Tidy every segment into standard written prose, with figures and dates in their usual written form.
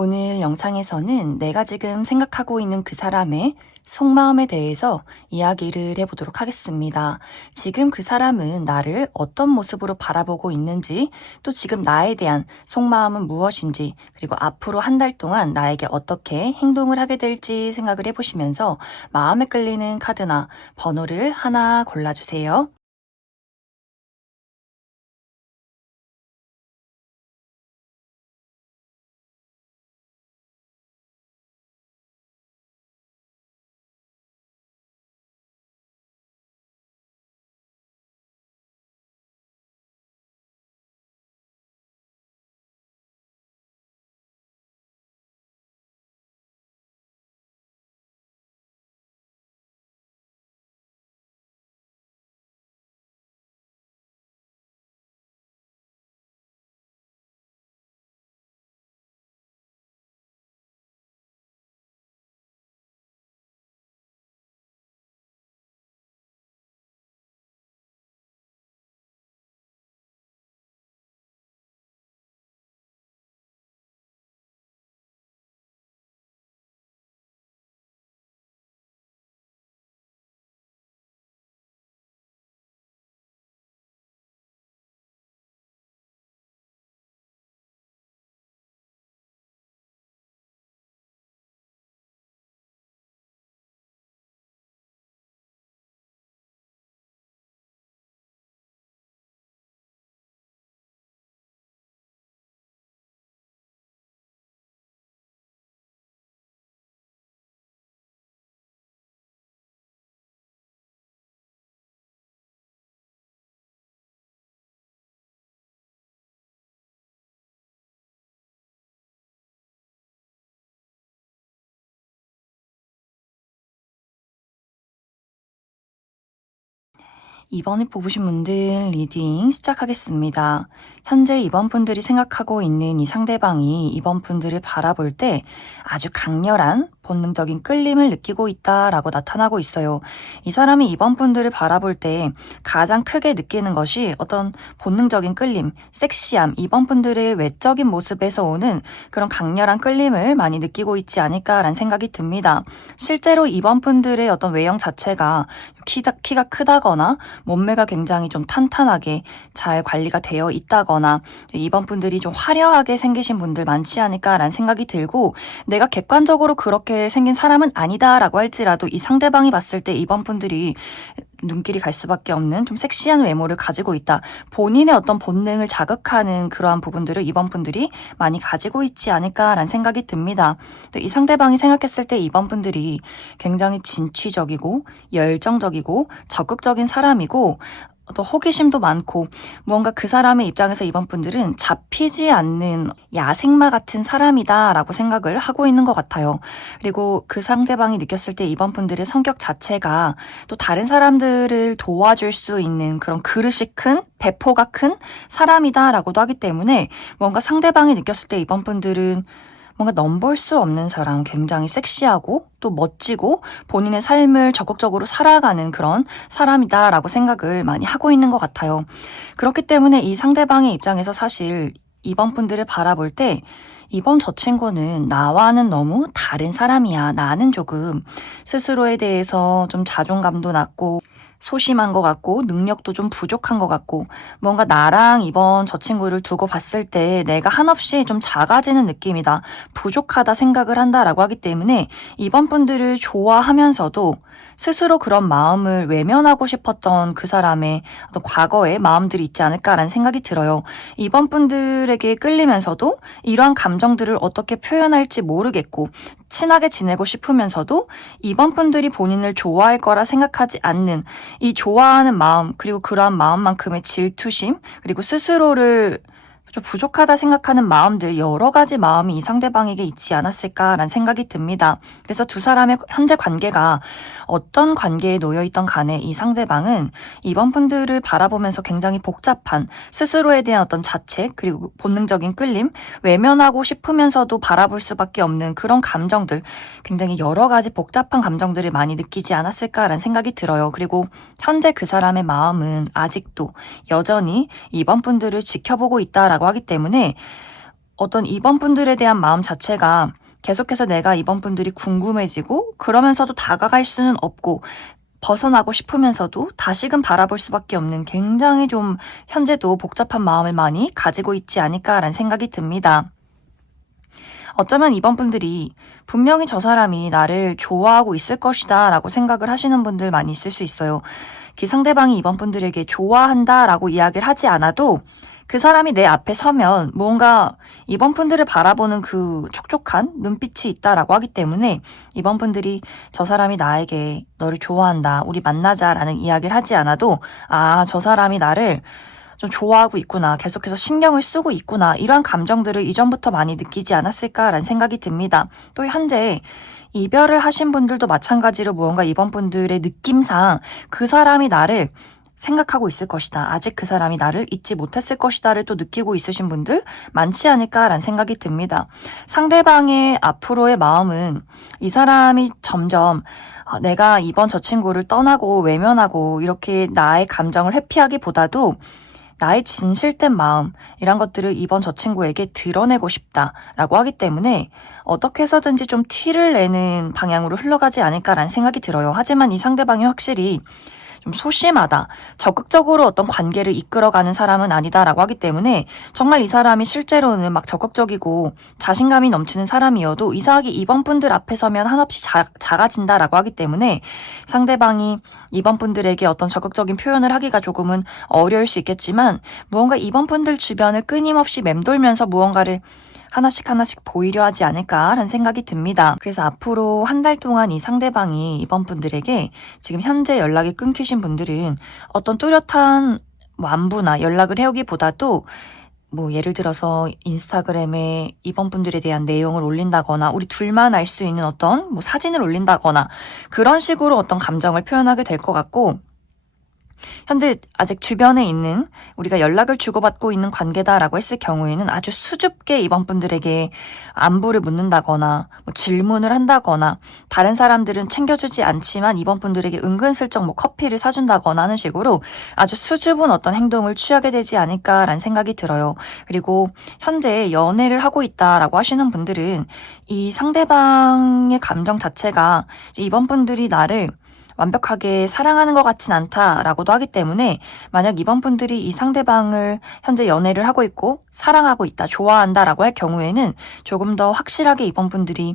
오늘 영상에서는 내가 지금 생각하고 있는 그 사람의 속마음에 대해서 이야기를 해보도록 하겠습니다. 지금 그 사람은 나를 어떤 모습으로 바라보고 있는지, 또 지금 나에 대한 속마음은 무엇인지, 그리고 앞으로 한 달 동안 나에게 어떻게 행동을 하게 될지 생각을 해보시면서 마음에 끌리는 카드나 번호를 하나 골라주세요. 이번에 뽑으신 분들 리딩 시작하겠습니다. 현재 이번 분들이 생각하고 있는 이 상대방이 이번 분들을 바라볼 때 아주 강렬한 본능적인 끌림을 느끼고 있다라고 나타나고 있어요. 이 사람이 이번 분들을 바라볼 때 가장 크게 느끼는 것이 어떤 본능적인 끌림, 섹시함, 이번 분들의 외적인 모습에서 오는 그런 강렬한 끌림을 많이 느끼고 있지 않을까라는 생각이 듭니다. 실제로 이번 분들의 어떤 외형 자체가 키가 크다거나 몸매가 굉장히 좀 탄탄하게 잘 관리가 되어 있다거나 이번 분들이 좀 화려하게 생기신 분들 많지 않을까라는 생각이 들고, 내가 객관적으로 그렇게 생긴 사람은 아니다라고 할지라도 이 상대방이 봤을 때 이번 분들이 눈길이 갈 수밖에 없는 좀 섹시한 외모를 가지고 있다. 본인의 어떤 본능을 자극하는 그러한 부분들을 이번 분들이 많이 가지고 있지 않을까라는 생각이 듭니다. 또 이 상대방이 생각했을 때 이번 분들이 굉장히 진취적이고 열정적이고 적극적인 사람이고 또 호기심도 많고, 무언가 그 사람의 입장에서 이번 분들은 잡히지 않는 야생마 같은 사람이다라고 생각을 하고 있는 것 같아요. 그리고 그 상대방이 느꼈을 때 이번 분들의 성격 자체가 또 다른 사람들을 도와줄 수 있는 그런 그릇이 큰, 배포가 큰 사람이다라고도 하기 때문에 뭔가 상대방이 느꼈을 때 이번 분들은 뭔가 넘볼 수 없는 사람, 굉장히 섹시하고 또 멋지고 본인의 삶을 적극적으로 살아가는 그런 사람이다라고 생각을 많이 하고 있는 것 같아요. 그렇기 때문에 이 상대방의 입장에서 사실 이번 분들을 바라볼 때 이번 저 친구는 나와는 너무 다른 사람이야. 나는 조금 스스로에 대해서 좀 자존감도 낮고 소심한 것 같고 능력도 좀 부족한 것 같고, 뭔가 나랑 이번 저 친구를 두고 봤을 때 내가 한없이 좀 작아지는 느낌이다, 부족하다 생각을 한다라고 하기 때문에 이번 분들을 좋아하면서도 스스로 그런 마음을 외면하고 싶었던 그 사람의 어떤 과거의 마음들이 있지 않을까라는 생각이 들어요. 이번 분들에게 끌리면서도 이러한 감정들을 어떻게 표현할지 모르겠고, 친하게 지내고 싶으면서도 이번 분들이 본인을 좋아할 거라 생각하지 않는 이 좋아하는 마음, 그리고 그러한 마음만큼의 질투심, 그리고 스스로를 좀 부족하다 생각하는 마음들, 여러 가지 마음이 이 상대방에게 있지 않았을까라는 생각이 듭니다. 그래서 두 사람의 현재 관계가 어떤 관계에 놓여 있던 간에 이 상대방은 이번 분들을 바라보면서 굉장히 복잡한 스스로에 대한 어떤 자책, 그리고 본능적인 끌림, 외면하고 싶으면서도 바라볼 수밖에 없는 그런 감정들, 굉장히 여러 가지 복잡한 감정들을 많이 느끼지 않았을까라는 생각이 들어요. 그리고 현재 그 사람의 마음은 아직도 여전히 이번 분들을 지켜보고 있다라고 하기 때문에 어떤 이번 분들에 대한 마음 자체가 계속해서 내가 이번 분들이 궁금해지고 그러면서도 다가갈 수는 없고 벗어나고 싶으면서도 다시금 바라볼 수밖에 없는 굉장히 좀 현재도 복잡한 마음을 많이 가지고 있지 않을까라는 생각이 듭니다. 어쩌면 이번 분들이 분명히 저 사람이 나를 좋아하고 있을 것이다 라고 생각을 하시는 분들 많이 있을 수 있어요. 그 상대방이 이번 분들에게 좋아한다 라고 이야기를 하지 않아도 그 사람이 내 앞에 서면 뭔가 이번 분들을 바라보는 그 촉촉한 눈빛이 있다라고 하기 때문에 이번 분들이 저 사람이 나에게 너를 좋아한다, 우리 만나자라는 이야기를 하지 않아도 아, 저 사람이 나를 좀 좋아하고 있구나, 계속해서 신경을 쓰고 있구나, 이러한 감정들을 이전부터 많이 느끼지 않았을까라는 생각이 듭니다. 또 현재 이별을 하신 분들도 마찬가지로 무언가 이번 분들의 느낌상 그 사람이 나를 생각하고 있을 것이다. 아직 그 사람이 나를 잊지 못했을 것이다를 또 느끼고 있으신 분들 많지 않을까라는 생각이 듭니다. 상대방의 앞으로의 마음은 이 사람이 점점 내가 이번 저 친구를 떠나고 외면하고 이렇게 나의 감정을 회피하기보다도 나의 진실된 마음 이런 것들을 이번 저 친구에게 드러내고 싶다라고 하기 때문에 어떻게 해서든지 좀 티를 내는 방향으로 흘러가지 않을까라는 생각이 들어요. 하지만 이 상대방이 확실히 좀 소심하다, 적극적으로 어떤 관계를 이끌어가는 사람은 아니다라고 하기 때문에 정말 이 사람이 실제로는 막 적극적이고 자신감이 넘치는 사람이어도 이상하게 이번 분들 앞에 서면 한없이 작아진다라고 하기 때문에 상대방이 이번 분들에게 어떤 적극적인 표현을 하기가 조금은 어려울 수 있겠지만 무언가 이번 분들 주변을 끊임없이 맴돌면서 무언가를 하나씩 보이려 하지 않을까라는 생각이 듭니다. 그래서 앞으로 한 달 동안 이 상대방이 이번 분들에게 지금 현재 연락이 끊기신 분들은 어떤 뚜렷한 안부나 연락을 해오기보다도 예를 들어서 인스타그램에 이번 분들에 대한 내용을 올린다거나 우리 둘만 알 수 있는 어떤 사진을 올린다거나 그런 식으로 어떤 감정을 표현하게 될 것 같고 현재 아직 주변에 있는 우리가 연락을 주고받고 있는 관계다라고 했을 경우에는 아주 수줍게 이번 분들에게 안부를 묻는다거나 질문을 한다거나 다른 사람들은 챙겨주지 않지만 이번 분들에게 은근슬쩍 커피를 사준다거나 하는 식으로 아주 수줍은 어떤 행동을 취하게 되지 않을까라는 생각이 들어요. 그리고 현재 연애를 하고 있다라고 하시는 분들은 이 상대방의 감정 자체가 이번 분들이 나를 완벽하게 사랑하는 것 같진 않다라고도 하기 때문에 만약 이번 분들이 이 상대방을 현재 연애를 하고 있고 사랑하고 있다, 좋아한다라고 할 경우에는 조금 더 확실하게 이번 분들이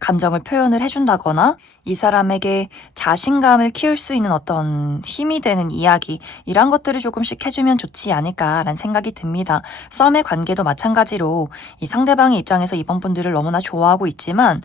감정을 표현을 해준다거나 이 사람에게 자신감을 키울 수 있는 어떤 힘이 되는 이야기 이런 것들을 조금씩 해주면 좋지 않을까라는 생각이 듭니다. 썸의 관계도 마찬가지로 이 상대방의 입장에서 이번 분들을 너무나 좋아하고 있지만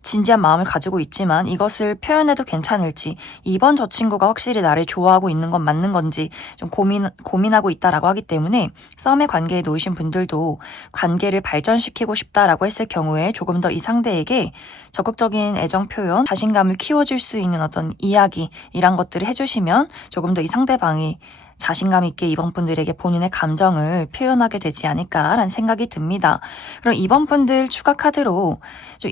진지한 마음을 가지고 있지만 이것을 표현해도 괜찮을지 이번 저 친구가 확실히 나를 좋아하고 있는 건 맞는 건지 좀 고민하고 있다라고 하기 때문에 썸의 관계에 놓이신 분들도 관계를 발전시키고 싶다라고 했을 경우에 조금 더 이 상대에게 적극적인 애정 표현, 자신감을 키워줄 수 있는 어떤 이야기 이런 것들을 해주시면 조금 더 이 상대방이 자신감 있게 이번 분들에게 본인의 감정을 표현하게 되지 않을까라는 생각이 듭니다. 그럼 이번 분들 추가 카드로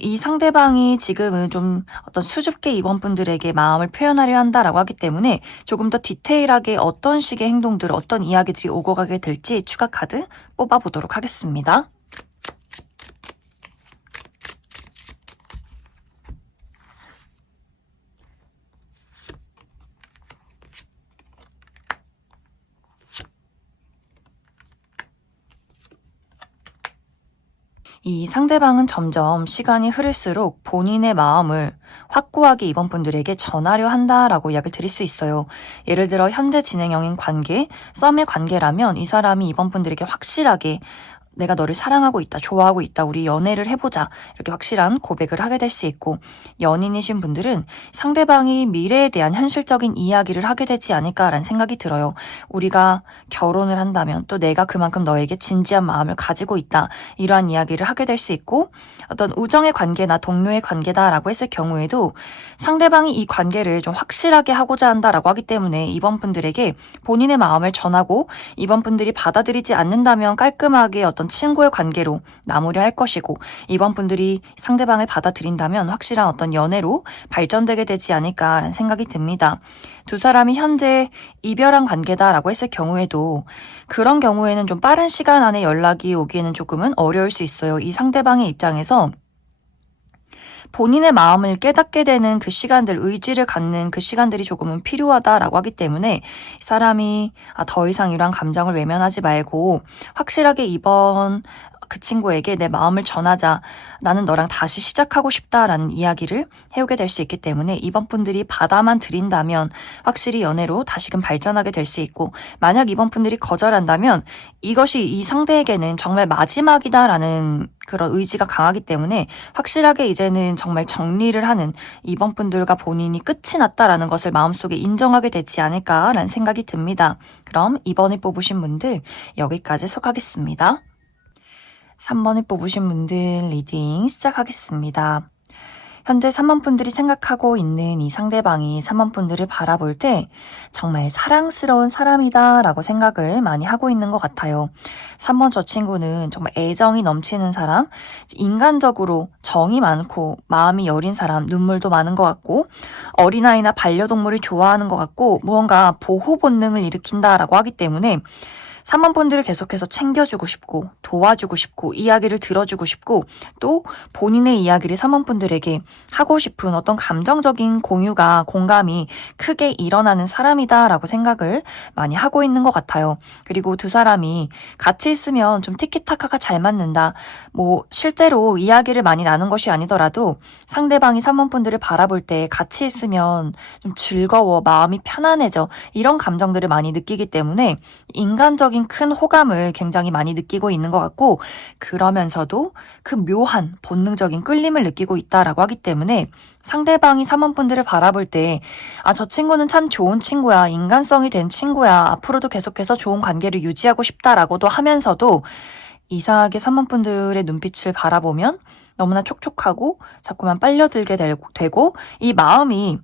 이 상대방이 지금은 좀 어떤 수줍게 이번 분들에게 마음을 표현하려 한다라고 하기 때문에 조금 더 디테일하게 어떤 식의 행동들, 어떤 이야기들이 오고 가게 될지 추가 카드 뽑아보도록 하겠습니다. 이 상대방은 점점 시간이 흐를수록 본인의 마음을 확고하게 이번 분들에게 전하려 한다라고 이야기를 드릴 수 있어요. 예를 들어 현재 진행형인 관계, 썸의 관계라면 이 사람이 이번 분들에게 확실하게 내가 너를 사랑하고 있다, 좋아하고 있다, 우리 연애를 해보자 이렇게 확실한 고백을 하게 될 수 있고 연인이신 분들은 상대방이 미래에 대한 현실적인 이야기를 하게 되지 않을까라는 생각이 들어요. 우리가 결혼을 한다면 또 내가 그만큼 너에게 진지한 마음을 가지고 있다 이러한 이야기를 하게 될 수 있고 어떤 우정의 관계나 동료의 관계다라고 했을 경우에도 상대방이 이 관계를 좀 확실하게 하고자 한다라고 하기 때문에 이번 분들에게 본인의 마음을 전하고 이번 분들이 받아들이지 않는다면 깔끔하게 어떤 어떤 친구의 관계로 남으려 할 것이고, 이번 분들이 상대방을 받아들인다면 확실한 어떤 연애로 발전되게 되지 않을까라는 생각이 듭니다. 두 사람이 현재 이별한 관계다라고 했을 경우에도 그런 경우에는 좀 빠른 시간 안에 연락이 오기에는 조금은 어려울 수 있어요. 이 상대방의 입장에서 본인의 마음을 깨닫게 되는 그 시간들, 의지를 갖는 그 시간들이 조금은 필요하다라고 하기 때문에 사람이 더 이상 이러한 감정을 외면하지 말고 확실하게 이번 그 친구에게 내 마음을 전하자, 나는 너랑 다시 시작하고 싶다라는 이야기를 해오게 될 수 있기 때문에 이번 분들이 받아만 들인다면 확실히 연애로 다시금 발전하게 될 수 있고, 만약 이번 분들이 거절한다면 이것이 이 상대에게는 정말 마지막이다라는 그런 의지가 강하기 때문에 확실하게 이제는 정말 정리를 하는, 이번 분들과 본인이 끝이 났다라는 것을 마음속에 인정하게 되지 않을까라는 생각이 듭니다. 그럼 2번을 뽑으신 분들 여기까지 속하겠습니다. 3번을 뽑으신 분들 리딩 시작하겠습니다. 현재 3번 분들이 생각하고 있는 이 상대방이 3번 분들을 바라볼 때 정말 사랑스러운 사람이다 라고 생각을 많이 하고 있는 것 같아요. 3번 저 친구는 정말 애정이 넘치는 사람, 인간적으로 정이 많고 마음이 여린 사람, 눈물도 많은 것 같고 어린아이나 반려동물을 좋아하는 것 같고 무언가 보호 본능을 일으킨다라고 하기 때문에 3번 분들을 계속해서 챙겨주고 싶고 도와주고 싶고 이야기를 들어주고 싶고 또 본인의 이야기를 3번 분들에게 하고 싶은 어떤 감정적인 공유가 공감이 크게 일어나는 사람이다라고 생각을 많이 하고 있는 것 같아요. 그리고 두 사람이 같이 있으면 좀 티키타카가 잘 맞는다. 실제로 이야기를 많이 나눈 것이 아니더라도 상대방이 3번 분들을 바라볼 때 같이 있으면 좀 즐거워, 마음이 편안해져, 이런 감정들을 많이 느끼기 때문에 인간적인 큰 호감을 굉장히 많이 느끼고 있는 것 같고, 그러면서도 그 묘한 본능적인 끌림을 느끼고 있다라고 하기 때문에 상대방이 3번 분들을 바라볼 때 저 친구는 참 좋은 친구야, 인간성이 된 친구야, 앞으로도 계속해서 좋은 관계를 유지하고 싶다라고도 하면서도 이상하게 3번 분들의 눈빛을 바라보면 너무나 촉촉하고 자꾸만 빨려들게 되고 이 마음이,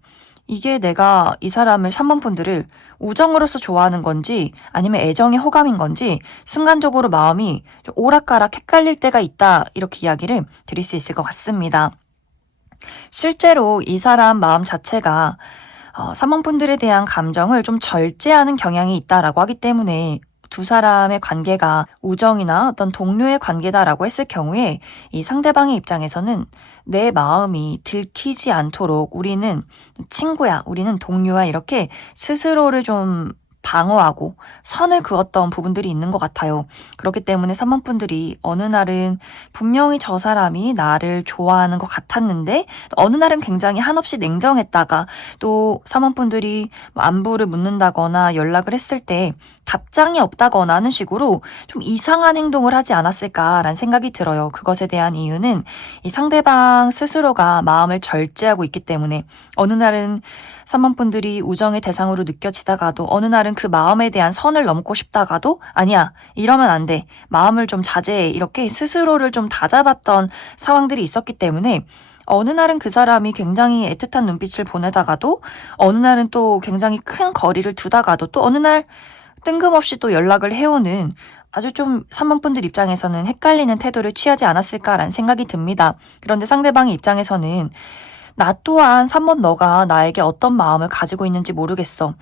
이게 내가 이 사람을 3번 분들을 우정으로서 좋아하는 건지 아니면 애정의 호감인 건지 순간적으로 마음이 좀 오락가락 헷갈릴 때가 있다, 이렇게 이야기를 드릴 수 있을 것 같습니다. 실제로 이 사람 마음 자체가 3번 분들에 대한 감정을 좀 절제하는 경향이 있다라고 하기 때문에 두 사람의 관계가 우정이나 어떤 동료의 관계다라고 했을 경우에 이 상대방의 입장에서는 내 마음이 들키지 않도록 우리는 친구야, 우리는 동료야, 이렇게 스스로를 좀 방어하고 선을 그었던 부분들이 있는 것 같아요. 그렇기 때문에 3번 분들이 어느 날은 분명히 저 사람이 나를 좋아하는 것 같았는데 어느 날은 굉장히 한없이 냉정했다가 또 3번 분들이 안부를 묻는다거나 연락을 했을 때 답장이 없다거나 하는 식으로 좀 이상한 행동을 하지 않았을까라는 생각이 들어요. 그것에 대한 이유는 이 상대방 스스로가 마음을 절제하고 있기 때문에 어느 날은 3번 분들이 우정의 대상으로 느껴지다가도 어느 날은 그 마음에 대한 선을 넘고 싶다가도 아니야, 이러면 안 돼, 마음을 좀 자제해, 이렇게 스스로를 좀 다잡았던 상황들이 있었기 때문에 어느 날은 그 사람이 굉장히 애틋한 눈빛을 보내다가도 어느 날은 또 굉장히 큰 거리를 두다가도 또 어느 날 뜬금없이 또 연락을 해오는, 아주 좀 3번 분들 입장에서는 헷갈리는 태도를 취하지 않았을까라는 생각이 듭니다. 그런데 상대방의 입장에서는 나 또한 3번 너가 나에게 어떤 마음을 가지고 있는지 모르겠어.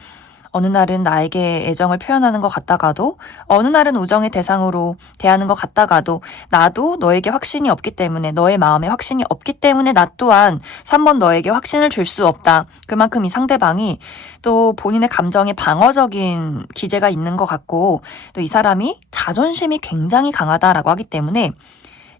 어느 날은 나에게 애정을 표현하는 것 같다가도 어느 날은 우정의 대상으로 대하는 것 같다가도 나도 너에게 확신이 없기 때문에, 너의 마음에 확신이 없기 때문에 나 또한 3번 너에게 확신을 줄 수 없다. 그만큼 이 상대방이 또 본인의 감정에 방어적인 기제가 있는 것 같고 또 이 사람이 자존심이 굉장히 강하다라고 하기 때문에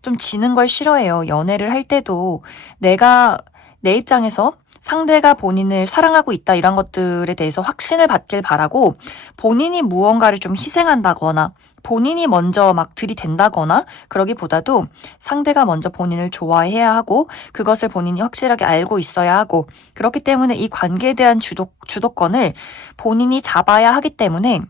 좀 지는 걸 싫어해요. 연애를 할 때도 내가 내 입장에서 상대가 본인을 사랑하고 있다, 이런 것들에 대해서 확신을 받길 바라고 본인이 무언가를 좀 희생한다거나 본인이 먼저 막 들이댄다거나 그러기보다도 상대가 먼저 본인을 좋아해야 하고 그것을 본인이 확실하게 알고 있어야 하고, 그렇기 때문에 이 관계에 대한 주도권을 본인이 잡아야 하기 때문에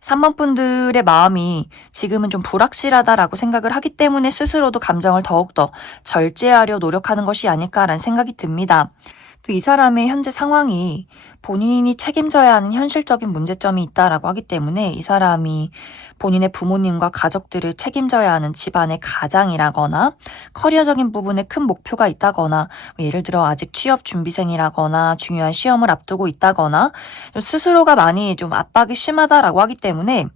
3번 분들의 마음이 지금은 좀 불확실하다라고 생각을 하기 때문에 스스로도 감정을 더욱더 절제하려 노력하는 것이 아닐까라는 생각이 듭니다. 또 이 사람의 현재 상황이 본인이 책임져야 하는 현실적인 문제점이 있다라고 하기 때문에 이 사람이 본인의 부모님과 가족들을 책임져야 하는 집안의 가장이라거나 커리어적인 부분에 큰 목표가 있다거나 예를 들어 아직 취업 준비생이라거나 중요한 시험을 앞두고 있다거나 좀 스스로가 많이 좀 압박이 심하다라고 하기 때문에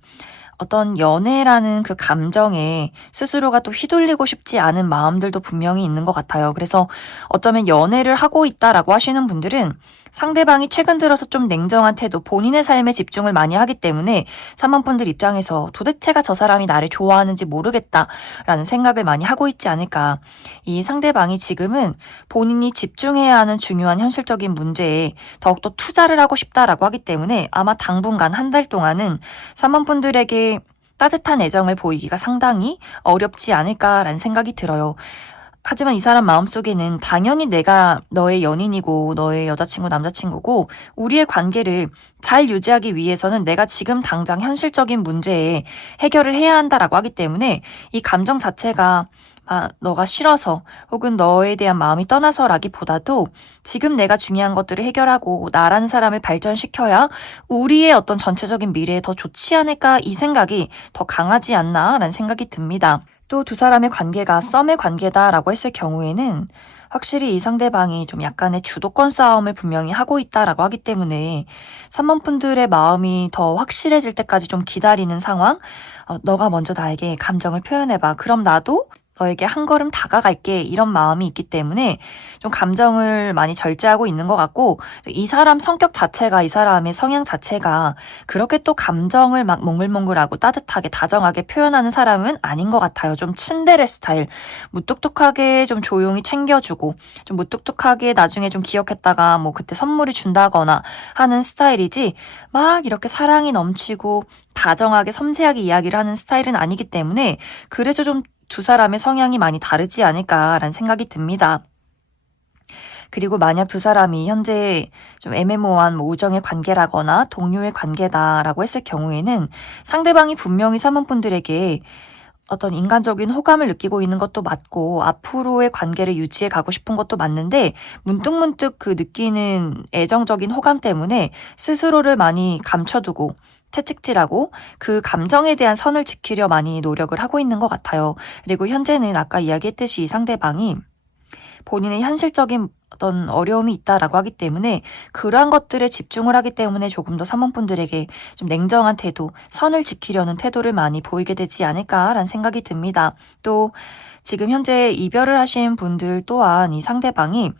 어떤 연애라는 그 감정에 스스로가 또 휘둘리고 싶지 않은 마음들도 분명히 있는 것 같아요. 그래서 어쩌면 연애를 하고 있다라고 하시는 분들은 상대방이 최근 들어서 좀 냉정한 태도, 본인의 삶에 집중을 많이 하기 때문에 사모분들 입장에서 도대체가 저 사람이 나를 좋아하는지 모르겠다라는 생각을 많이 하고 있지 않을까. 이 상대방이 지금은 본인이 집중해야 하는 중요한 현실적인 문제에 더욱더 투자를 하고 싶다라고 하기 때문에 아마 당분간 한 달 동안은 사모분들에게 따뜻한 애정을 보이기가 상당히 어렵지 않을까라는 생각이 들어요. 하지만 이 사람 마음속에는 당연히 내가 너의 연인이고 너의 여자친구, 남자친구고 우리의 관계를 잘 유지하기 위해서는 내가 지금 당장 현실적인 문제에 해결을 해야 한다라고 하기 때문에 이 감정 자체가 너가 싫어서 혹은 너에 대한 마음이 떠나서라기보다도 지금 내가 중요한 것들을 해결하고 나라는 사람을 발전시켜야 우리의 어떤 전체적인 미래에 더 좋지 않을까 이 생각이 더 강하지 않나라는 생각이 듭니다. 또 두 사람의 관계가 썸의 관계다라고 했을 경우에는 확실히 이 상대방이 좀 약간의 주도권 싸움을 분명히 하고 있다라고 하기 때문에 3번분들의 마음이 더 확실해질 때까지 좀 기다리는 상황? 너가 먼저 나에게 감정을 표현해봐. 그럼 나도 너에게 한 걸음 다가갈게. 이런 마음이 있기 때문에 좀 감정을 많이 절제하고 있는 것 같고 이 사람 성격 자체가 이 사람의 성향 자체가 그렇게 또 감정을 막 몽글몽글하고 따뜻하게 다정하게 표현하는 사람은 아닌 것 같아요. 좀 츤데레 스타일. 무뚝뚝하게 좀 조용히 챙겨주고 좀 무뚝뚝하게 나중에 좀 기억했다가 뭐 그때 선물을 준다거나 하는 스타일이지 막 이렇게 사랑이 넘치고 다정하게 섬세하게 이야기를 하는 스타일은 아니기 때문에 그래서 좀 두 사람의 성향이 많이 다르지 않을까라는 생각이 듭니다. 그리고 만약 두 사람이 현재 좀 애매모호한 뭐 우정의 관계라거나 동료의 관계다라고 했을 경우에는 상대방이 분명히 사모분들에게 어떤 인간적인 호감을 느끼고 있는 것도 맞고 앞으로의 관계를 유지해 가고 싶은 것도 맞는데 문득문득 그 느끼는 애정적인 호감 때문에 스스로를 많이 감춰두고 채찍질하고 그 감정에 대한 선을 지키려 많이 노력을 하고 있는 것 같아요. 그리고 현재는 아까 이야기했듯이 이 상대방이 본인의 현실적인 어떤 어려움이 있다라고 하기 때문에 그러한 것들에 집중을 하기 때문에 조금 더 사모분들에게 좀 냉정한 태도, 선을 지키려는 태도를 많이 보이게 되지 않을까라는 생각이 듭니다. 또 지금 현재 이별을 하신 분들 또한 이 상대방이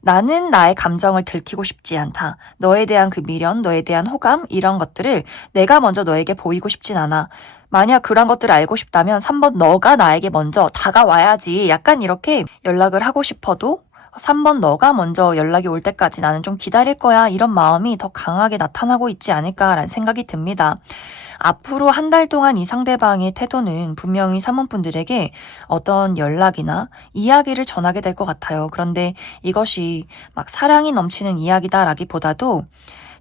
나는 나의 감정을 들키고 싶지 않다. 너에 대한 그 미련, 너에 대한 호감 이런 것들을 내가 먼저 너에게 보이고 싶진 않아. 만약 그런 것들을 알고 싶다면 3번 너가 나에게 먼저 다가와야지. 약간 이렇게 연락을 하고 싶어도 3번 너가 먼저 연락이 올 때까지 나는 좀 기다릴 거야. 이런 마음이 더 강하게 나타나고 있지 않을까라는 생각이 듭니다. 앞으로 한 달 동안 이 상대방의 태도는 분명히 사모분들에게 어떤 연락이나 이야기를 전하게 될 것 같아요. 그런데 이것이 막 사랑이 넘치는 이야기다라기보다도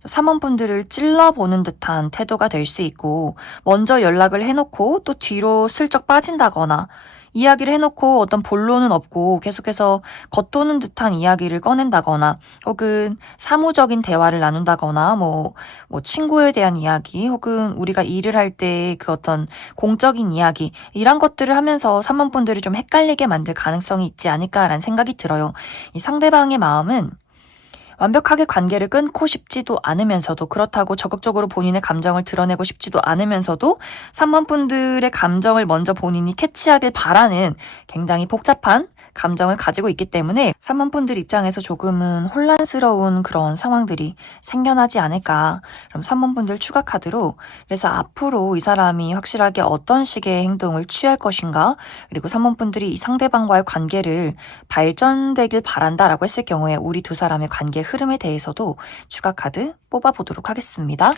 사모분들을 찔러보는 듯한 태도가 될 수 있고 먼저 연락을 해놓고 또 뒤로 슬쩍 빠진다거나 이야기를 해놓고 어떤 본론은 없고 계속해서 겉도는 듯한 이야기를 꺼낸다거나 혹은 사무적인 대화를 나눈다거나 뭐 친구에 대한 이야기 혹은 우리가 일을 할 때 그 어떤 공적인 이야기 이런 것들을 하면서 사모분들이 좀 헷갈리게 만들 가능성이 있지 않을까라는 생각이 들어요. 이 상대방의 마음은 완벽하게 관계를 끊고 싶지도 않으면서도 그렇다고 적극적으로 본인의 감정을 드러내고 싶지도 않으면서도 3번분들의 감정을 먼저 본인이 캐치하길 바라는 굉장히 복잡한 감정을 가지고 있기 때문에 3번분들 입장에서 조금은 혼란스러운 그런 상황들이 생겨나지 않을까. 그럼 3번분들 추가 카드로 그래서 앞으로 이 사람이 확실하게 어떤 식의 행동을 취할 것인가 그리고 3번분들이 이 상대방과의 관계를 발전되길 바란다라고 했을 경우에 우리 두 사람의 관계 흐름에 대해서도 추가 카드 뽑아보도록 하겠습니다.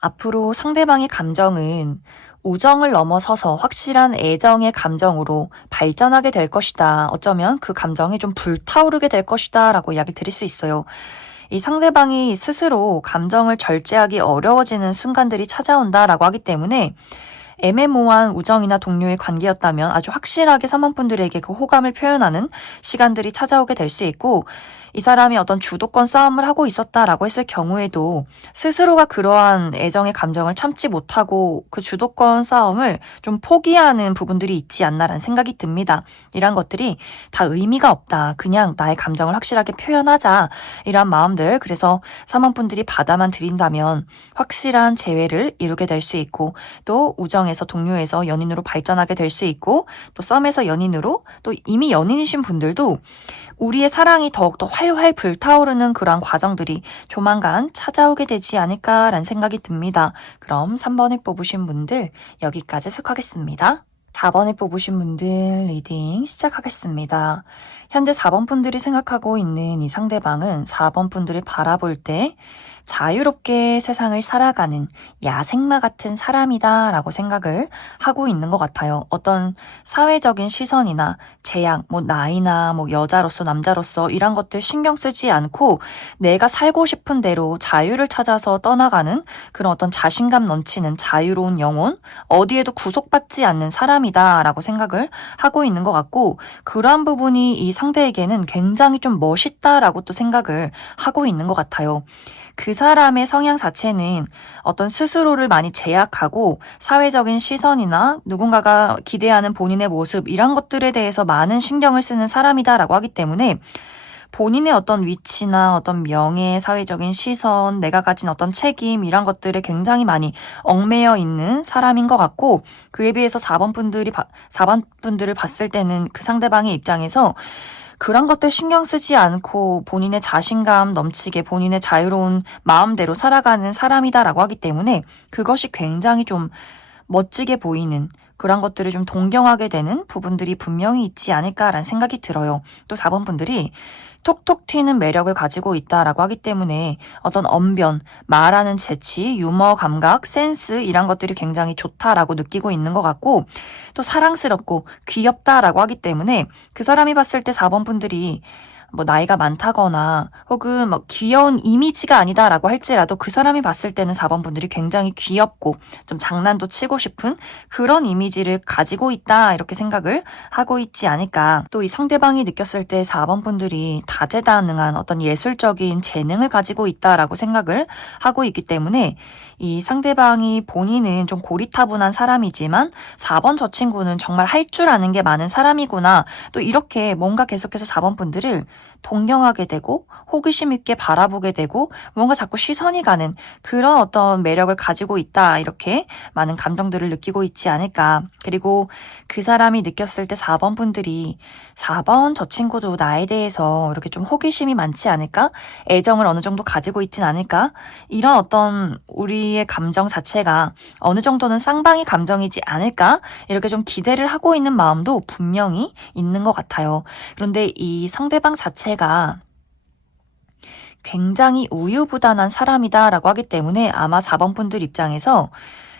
앞으로 상대방의 감정은 우정을 넘어서서 확실한 애정의 감정으로 발전하게 될 것이다. 어쩌면 그 감정이 좀 불타오르게 될 것이다. 라고 이야기 드릴 수 있어요. 이 상대방이 스스로 감정을 절제하기 어려워지는 순간들이 찾아온다라고 하기 때문에 애매모호한 우정이나 동료의 관계였다면 아주 확실하게 사모분들에게 그 호감을 표현하는 시간들이 찾아오게 될 수 있고, 이 사람이 어떤 주도권 싸움을 하고 있었다라고 했을 경우에도 스스로가 그러한 애정의 감정을 참지 못하고 그 주도권 싸움을 좀 포기하는 부분들이 있지 않나라는 생각이 듭니다. 이런 것들이 다 의미가 없다. 그냥 나의 감정을 확실하게 표현하자. 이런 마음들. 그래서 사모분들이 받아만 들인다면 확실한 재회를 이루게 될 수 있고, 또 우정에서 동료에서 연인으로 발전하게 될 수 있고, 또 썸에서 연인으로, 또 이미 연인이신 분들도 우리의 사랑이 더욱더 활활 불타오르는 그러한 과정들이 조만간 찾아오게 되지 않을까라는 생각이 듭니다. 그럼 3번에 뽑으신 분들 여기까지 해석하겠습니다. 4번에 뽑으신 분들 리딩 시작하겠습니다. 현재 4번 분들이 생각하고 있는 이 상대방은 4번 분들을 바라볼 때 자유롭게 세상을 살아가는 야생마 같은 사람이다 라고 생각을 하고 있는 것 같아요. 어떤 사회적인 시선이나 제약, 나이나 여자로서 남자로서 이런 것들 신경 쓰지 않고 내가 살고 싶은 대로 자유를 찾아서 떠나가는 그런 어떤 자신감 넘치는 자유로운 영혼, 어디에도 구속받지 않는 사람이다 라고 생각을 하고 있는 것 같고, 그러한 부분이 이 상대에게는 굉장히 좀 멋있다라고 또 생각을 하고 있는 것 같아요. 그 사람의 성향 자체는 어떤 스스로를 많이 제약하고 사회적인 시선이나 누군가가 기대하는 본인의 모습 이런 것들에 대해서 많은 신경을 쓰는 사람이다라고 하기 때문에 본인의 어떤 위치나 어떤 명예, 사회적인 시선, 내가 가진 어떤 책임 이런 것들에 굉장히 많이 얽매여 있는 사람인 것 같고, 그에 비해서 4번 분들을 봤을 때는 그 상대방의 입장에서 그런 것들 신경 쓰지 않고 본인의 자신감 넘치게 본인의 자유로운 마음대로 살아가는 사람이다라고 하기 때문에 그것이 굉장히 좀 멋지게 보이는 그런 것들을 좀 동경하게 되는 부분들이 분명히 있지 않을까라는 생각이 들어요. 또 4번 분들이 톡톡 튀는 매력을 가지고 있다라고 하기 때문에 어떤 언변, 말하는 재치, 유머 감각, 센스 이런 것들이 굉장히 좋다라고 느끼고 있는 것 같고, 또 사랑스럽고 귀엽다라고 하기 때문에 그 사람이 봤을 때 4번 분들이 나이가 많다거나 혹은 귀여운 이미지가 아니다라고 할지라도 그 사람이 봤을 때는 4번 분들이 굉장히 귀엽고 좀 장난도 치고 싶은 그런 이미지를 가지고 있다 이렇게 생각을 하고 있지 않을까. 또 이 상대방이 느꼈을 때 4번 분들이 다재다능한 어떤 예술적인 재능을 가지고 있다라고 생각을 하고 있기 때문에 이 상대방이 본인은 좀 고리타분한 사람이지만 4번 저 친구는 정말 할 줄 아는 게 많은 사람이구나. 또 이렇게 뭔가 계속해서 4번 분들을 동경하게 되고 호기심 있게 바라보게 되고 뭔가 자꾸 시선이 가는 그런 어떤 매력을 가지고 있다. 이렇게 많은 감정들을 느끼고 있지 않을까. 그리고 그 사람이 느꼈을 때 4번 분들이 4번 저 친구도 나에 대해서 이렇게 좀 호기심이 많지 않을까? 애정을 어느 정도 가지고 있진 않을까? 이런 어떤 우리의 감정 자체가 어느 정도는 쌍방의 감정이지 않을까? 이렇게 좀 기대를 하고 있는 마음도 분명히 있는 것 같아요. 그런데 이 상대방 자체가 굉장히 우유부단한 사람이다라고 하기 때문에 아마 4번 분들 입장에서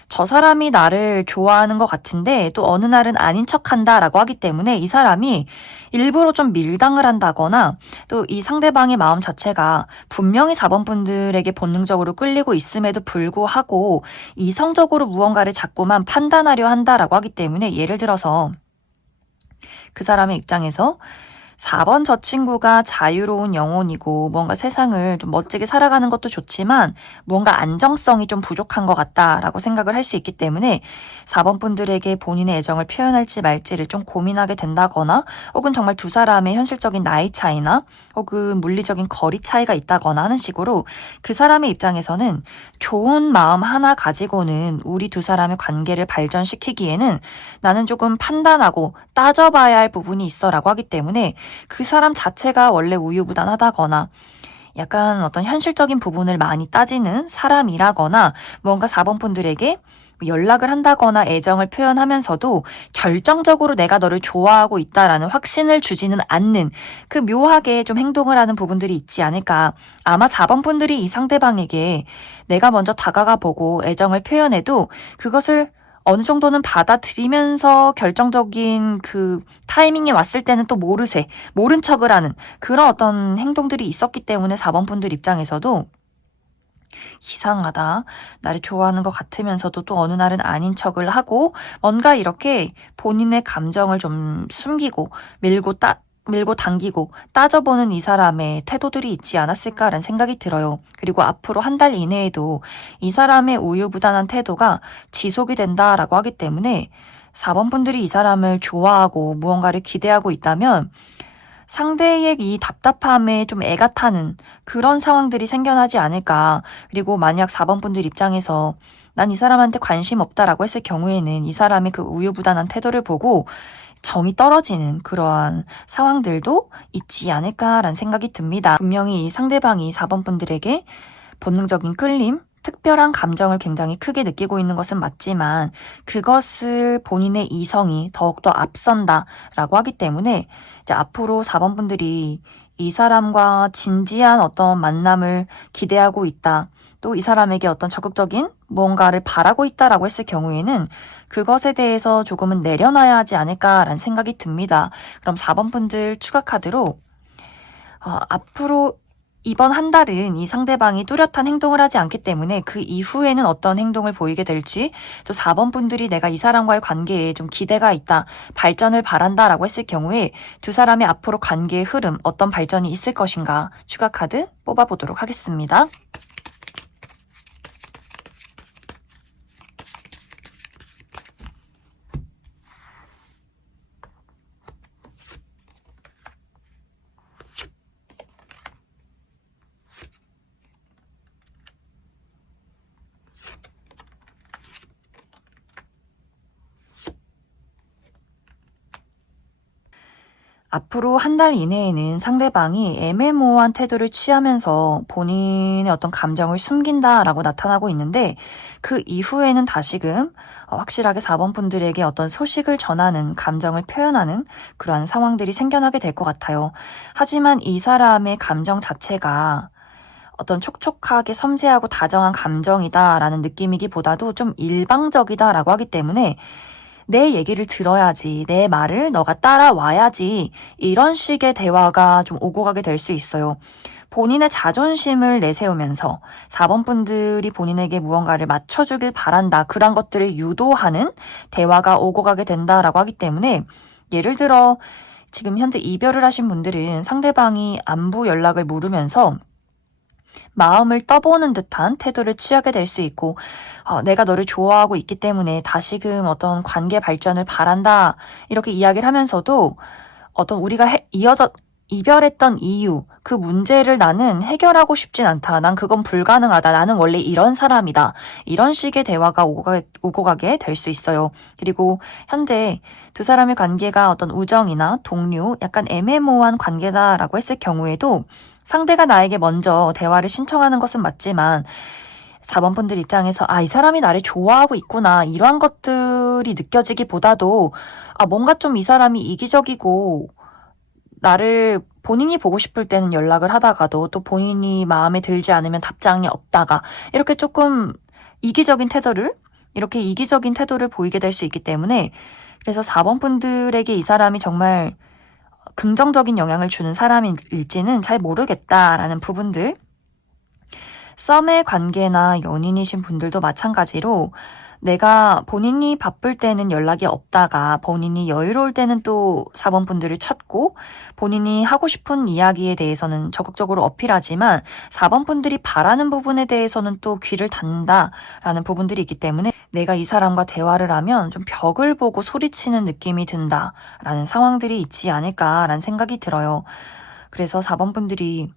저 사람이 나를 좋아하는 것 같은데 또 어느 날은 아닌 척한다라고 하기 때문에 이 사람이 일부러 좀 밀당을 한다거나 또 이 상대방의 마음 자체가 분명히 4번 분들에게 본능적으로 끌리고 있음에도 불구하고 이성적으로 무언가를 자꾸만 판단하려 한다라고 하기 때문에, 예를 들어서 그 사람의 입장에서 4번 저 친구가 자유로운 영혼이고 뭔가 세상을 좀 멋지게 살아가는 것도 좋지만 뭔가 안정성이 좀 부족한 것 같다라고 생각을 할 수 있기 때문에 4번 분들에게 본인의 애정을 표현할지 말지를 좀 고민하게 된다거나, 혹은 정말 두 사람의 현실적인 나이 차이나 혹은 물리적인 거리 차이가 있다거나 하는 식으로 그 사람의 입장에서는 좋은 마음 하나 가지고는 우리 두 사람의 관계를 발전시키기에는 나는 조금 판단하고 따져봐야 할 부분이 있어라고 하기 때문에 그 사람 자체가 원래 우유부단하다거나 약간 어떤 현실적인 부분을 많이 따지는 사람이라거나 뭔가 4번 분들에게 연락을 한다거나 애정을 표현하면서도 결정적으로 내가 너를 좋아하고 있다라는 확신을 주지는 않는 그 묘하게 좀 행동을 하는 부분들이 있지 않을까. 아마 4번 분들이 이 상대방에게 내가 먼저 다가가 보고 애정을 표현해도 그것을 어느 정도는 받아들이면서 결정적인 그 타이밍이 왔을 때는 또 모른 척을 하는 그런 어떤 행동들이 있었기 때문에 4번 분들 입장에서도 이상하다. 나를 좋아하는 것 같으면서도 또 어느 날은 아닌 척을 하고 뭔가 이렇게 본인의 감정을 좀 숨기고 밀고 당기고 따져보는 이 사람의 태도들이 있지 않았을까라는 생각이 들어요. 그리고 앞으로 한 달 이내에도 이 사람의 우유부단한 태도가 지속이 된다라고 하기 때문에 4번 분들이 이 사람을 좋아하고 무언가를 기대하고 있다면 상대의 이 답답함에 좀 애가 타는 그런 상황들이 생겨나지 않을까. 그리고 만약 4번 분들 입장에서 난 이 사람한테 관심 없다라고 했을 경우에는 이 사람의 그 우유부단한 태도를 보고 정이 떨어지는 그러한 상황들도 있지 않을까라는 생각이 듭니다. 분명히 이 상대방이 4번 분들에게 본능적인 끌림, 특별한 감정을 굉장히 크게 느끼고 있는 것은 맞지만 그것을 본인의 이성이 더욱더 앞선다라고 하기 때문에 이제 앞으로 4번 분들이 이 사람과 진지한 어떤 만남을 기대하고 있다. 또 이 사람에게 어떤 적극적인 무언가를 바라고 있다라고 했을 경우에는 그것에 대해서 조금은 내려놔야 하지 않을까라는 생각이 듭니다. 그럼 4번 분들 추가 카드로 앞으로 이번 한 달은 이 상대방이 뚜렷한 행동을 하지 않기 때문에 그 이후에는 어떤 행동을 보이게 될지 또 4번 분들이 내가 이 사람과의 관계에 좀 기대가 있다, 발전을 바란다라고 했을 경우에 두 사람의 앞으로 관계의 흐름, 어떤 발전이 있을 것인가 추가 카드 뽑아보도록 하겠습니다. 앞으로 한 달 이내에는 상대방이 애매모호한 태도를 취하면서 본인의 어떤 감정을 숨긴다라고 나타나고 있는데 그 이후에는 다시금 확실하게 4번 분들에게 어떤 소식을 전하는 감정을 표현하는 그러한 상황들이 생겨나게 될 것 같아요. 하지만 이 사람의 감정 자체가 어떤 촉촉하게 섬세하고 다정한 감정이다라는 느낌이기보다도 좀 일방적이다라고 하기 때문에 내 얘기를 들어야지, 내 말을 너가 따라와야지, 이런 식의 대화가 좀 오고 가게 될 수 있어요. 본인의 자존심을 내세우면서 4번 분들이 본인에게 무언가를 맞춰주길 바란다. 그런 것들을 유도하는 대화가 오고 가게 된다라고 하기 때문에 예를 들어 지금 현재 이별을 하신 분들은 상대방이 안부 연락을 물으면서 마음을 떠보는 듯한 태도를 취하게 될 수 있고 내가 너를 좋아하고 있기 때문에 다시금 어떤 관계 발전을 바란다 이렇게 이야기를 하면서도 어떤 우리가 이별했던 이유, 그 문제를 나는 해결하고 싶진 않다. 난 그건 불가능하다. 나는 원래 이런 사람이다. 이런 식의 대화가 오고 가게 될 수 있어요. 그리고 현재 두 사람의 관계가 어떤 우정이나 동료, 약간 애매모호한 관계다라고 했을 경우에도 상대가 나에게 먼저 대화를 신청하는 것은 맞지만 4번 분들 입장에서 이 사람이 나를 좋아하고 있구나 이러한 것들이 느껴지기보다도 뭔가 좀 이 사람이 이기적이고 나를 본인이 보고 싶을 때는 연락을 하다가도 또 본인이 마음에 들지 않으면 답장이 없다가 이렇게 조금 이기적인 태도를 보이게 될 수 있기 때문에 그래서 4번 분들에게 이 사람이 정말 긍정적인 영향을 주는 사람일지는 잘 모르겠다라는 부분들. 썸의 관계나 연인이신 분들도 마찬가지로 내가 본인이 바쁠 때는 연락이 없다가 본인이 여유로울 때는 또 4번 분들을 찾고 본인이 하고 싶은 이야기에 대해서는 적극적으로 어필하지만 4번 분들이 바라는 부분에 대해서는 또 귀를 닫는다라는 부분들이 있기 때문에 내가 이 사람과 대화를 하면 좀 벽을 보고 소리치는 느낌이 든다라는 상황들이 있지 않을까라는 생각이 들어요. 그래서 4번 분들이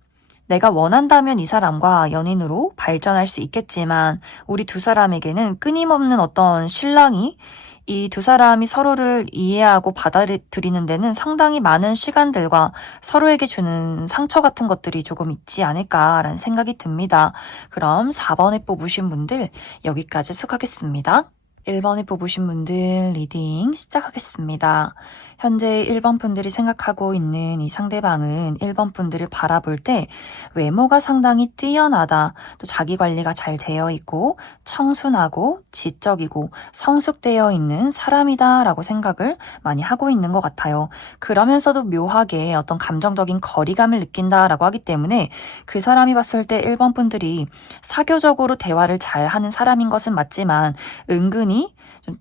내가 원한다면 이 사람과 연인으로 발전할 수 있겠지만 우리 두 사람에게는 끊임없는 어떤 실랑이 이 두 사람이 서로를 이해하고 받아들이는 데는 상당히 많은 시간들과 서로에게 주는 상처 같은 것들이 조금 있지 않을까라는 생각이 듭니다. 그럼 4번에 뽑으신 분들 여기까지 수고하겠습니다. 1번에 뽑으신 분들 리딩 시작하겠습니다. 현재 1번 분들이 생각하고 있는 이 상대방은 1번 분들을 바라볼 때 외모가 상당히 뛰어나다, 또 자기 관리가 잘 되어 있고 청순하고 지적이고 성숙되어 있는 사람이다 라고 생각을 많이 하고 있는 것 같아요. 그러면서도 묘하게 어떤 감정적인 거리감을 느낀다라고 하기 때문에 그 사람이 봤을 때 1번 분들이 사교적으로 대화를 잘 하는 사람인 것은 맞지만 은근히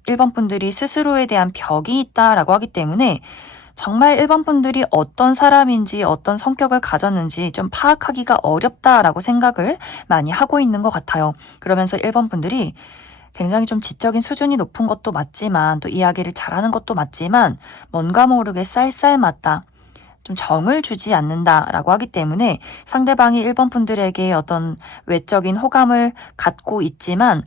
1번 분들이 스스로에 대한 벽이 있다라고 하기 때문에 정말 1번 분들이 어떤 사람인지 어떤 성격을 가졌는지 좀 파악하기가 어렵다라고 생각을 많이 하고 있는 것 같아요. 그러면서 1번 분들이 굉장히 좀 지적인 수준이 높은 것도 맞지만 또 이야기를 잘하는 것도 맞지만 뭔가 모르게 쌀쌀맞다. 좀 정을 주지 않는다라고 하기 때문에 상대방이 1번 분들에게 어떤 외적인 호감을 갖고 있지만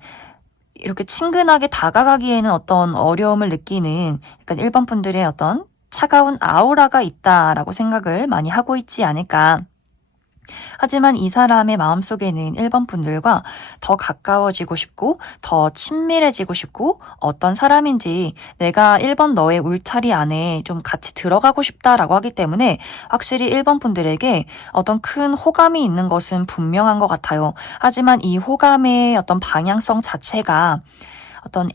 이렇게 친근하게 다가가기에는 어떤 어려움을 느끼는 약간 1번 분들의 어떤 차가운 아우라가 있다라고 생각을 많이 하고 있지 않을까. 하지만 이 사람의 마음속에는 1번 분들과 더 가까워지고 싶고 더 친밀해지고 싶고 어떤 사람인지 내가 1번 너의 울타리 안에 좀 같이 들어가고 싶다라고 하기 때문에 확실히 1번 분들에게 어떤 큰 호감이 있는 것은 분명한 것 같아요. 하지만 이 호감의 어떤 방향성 자체가 어떤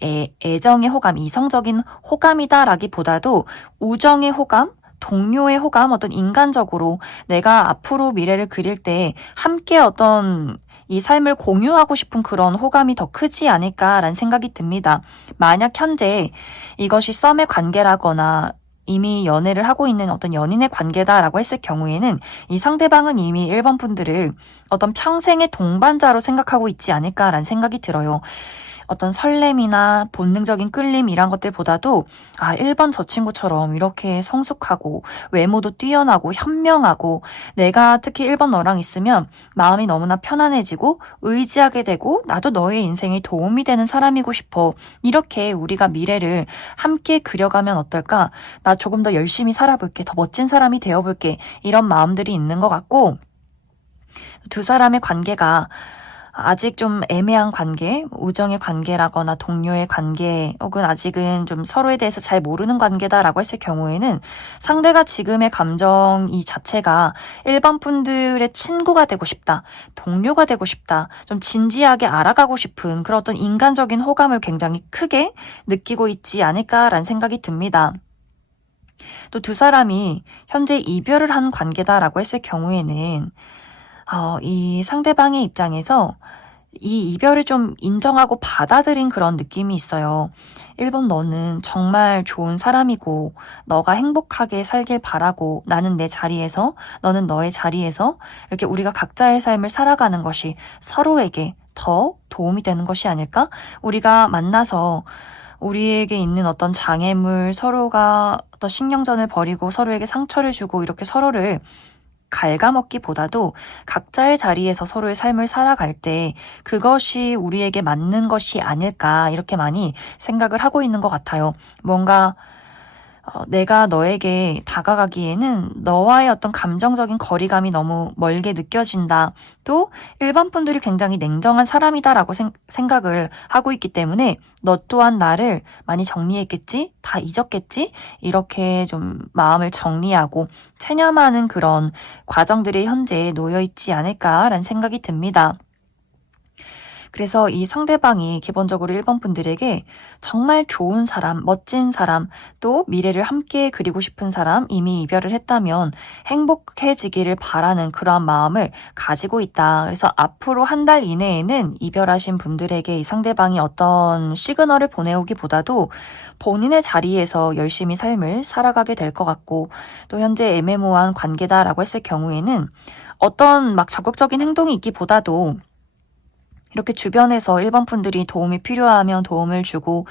애정의 호감, 이성적인 호감이다라기보다도 우정의 호감, 동료의 호감, 어떤 인간적으로 내가 앞으로 미래를 그릴 때 함께 어떤 이 삶을 공유하고 싶은 그런 호감이 더 크지 않을까라는 생각이 듭니다. 만약 현재 이것이 썸의 관계라거나 이미 연애를 하고 있는 어떤 연인의 관계다라고 했을 경우에는 이 상대방은 이미 1번 분들을 어떤 평생의 동반자로 생각하고 있지 않을까라는 생각이 들어요. 어떤 설렘이나 본능적인 끌림 이란 것들보다도 1번 저 친구처럼 이렇게 성숙하고 외모도 뛰어나고 현명하고 내가 특히 1번 너랑 있으면 마음이 너무나 편안해지고 의지하게 되고 나도 너의 인생에 도움이 되는 사람이고 싶어. 이렇게 우리가 미래를 함께 그려가면 어떨까? 나 조금 더 열심히 살아볼게. 더 멋진 사람이 되어볼게. 이런 마음들이 있는 것 같고 두 사람의 관계가 아직 좀 애매한 관계, 우정의 관계라거나 동료의 관계, 혹은 아직은 좀 서로에 대해서 잘 모르는 관계다라고 했을 경우에는 상대가 지금의 감정 이 자체가 1번 분들의 친구가 되고 싶다, 동료가 되고 싶다, 좀 진지하게 알아가고 싶은 그런 어떤 인간적인 호감을 굉장히 크게 느끼고 있지 않을까라는 생각이 듭니다. 또 두 사람이 현재 이별을 한 관계다라고 했을 경우에는 이 상대방의 입장에서 이 이별을 좀 인정하고 받아들인 그런 느낌이 있어요. 1번 너는 정말 좋은 사람이고 너가 행복하게 살길 바라고 나는 내 자리에서 너는 너의 자리에서 이렇게 우리가 각자의 삶을 살아가는 것이 서로에게 더 도움이 되는 것이 아닐까? 우리가 만나서 우리에게 있는 어떤 장애물 서로가 어떤 신경전을 벌이고 서로에게 상처를 주고 이렇게 서로를 갉아먹기보다도 각자의 자리에서 서로의 삶을 살아갈 때 그것이 우리에게 맞는 것이 아닐까 이렇게 많이 생각을 하고 있는 것 같아요. 뭔가 내가 너에게 다가가기에는 너와의 어떤 감정적인 거리감이 너무 멀게 느껴진다. 또 일반 분들이 굉장히 냉정한 사람이다라고 생각을 하고 있기 때문에 너 또한 나를 많이 정리했겠지? 다 잊었겠지? 이렇게 좀 마음을 정리하고 체념하는 그런 과정들이 현재 놓여 있지 않을까라는 생각이 듭니다. 그래서 이 상대방이 기본적으로 1번 분들에게 정말 좋은 사람, 멋진 사람, 또 미래를 함께 그리고 싶은 사람, 이미 이별을 했다면 행복해지기를 바라는 그러한 마음을 가지고 있다. 그래서 앞으로 한 달 이내에는 이별하신 분들에게 이 상대방이 어떤 시그널을 보내오기보다도 본인의 자리에서 열심히 삶을 살아가게 될 것 같고 또 현재 애매모호한 관계다라고 했을 경우에는 어떤 막 적극적인 행동이 있기보다도 이렇게 주변에서 1번 분들이 도움이 필요하면 도움을 주고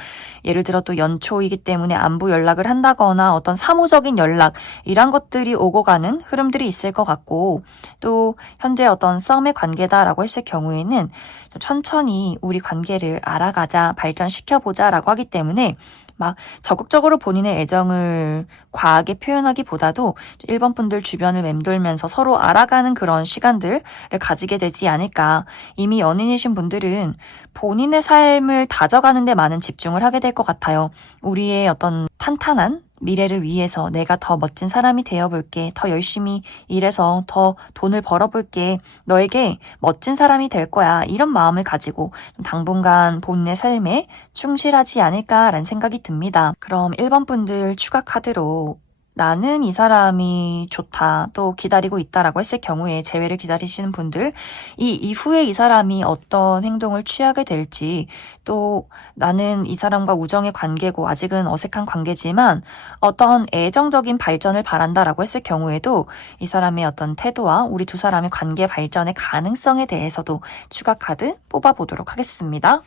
예를 들어 또 연초이기 때문에 안부 연락을 한다거나 어떤 사무적인 연락 이런 것들이 오고 가는 흐름들이 있을 것 같고 또 현재 어떤 썸의 관계다라고 했을 경우에는 좀 천천히 우리 관계를 알아가자 발전시켜보자 라고 하기 때문에 막 적극적으로 본인의 애정을 과하게 표현하기보다도 1번 분들 주변을 맴돌면서 서로 알아가는 그런 시간들을 가지게 되지 않을까. 이미 연인이신 분들은 본인의 삶을 다져가는 데 많은 집중을 하게 될 것 같아요. 우리의 어떤 탄탄한 미래를 위해서 내가 더 멋진 사람이 되어볼게. 더 열심히 일해서 더 돈을 벌어볼게. 너에게 멋진 사람이 될 거야. 이런 마음을 가지고 당분간 본인의 삶에 충실하지 않을까라는 생각이 듭니다. 그럼 1번 분들 추가 카드로 나는 이 사람이 좋다, 또 기다리고 있다라고 했을 경우에 재회를 기다리시는 분들, 이 이후에 이 사람이 어떤 행동을 취하게 될지, 또 나는 이 사람과 우정의 관계고 아직은 어색한 관계지만 어떤 애정적인 발전을 바란다라고 했을 경우에도 이 사람의 어떤 태도와 우리 두 사람의 관계 발전의 가능성에 대해서도 추가 카드 뽑아보도록 하겠습니다.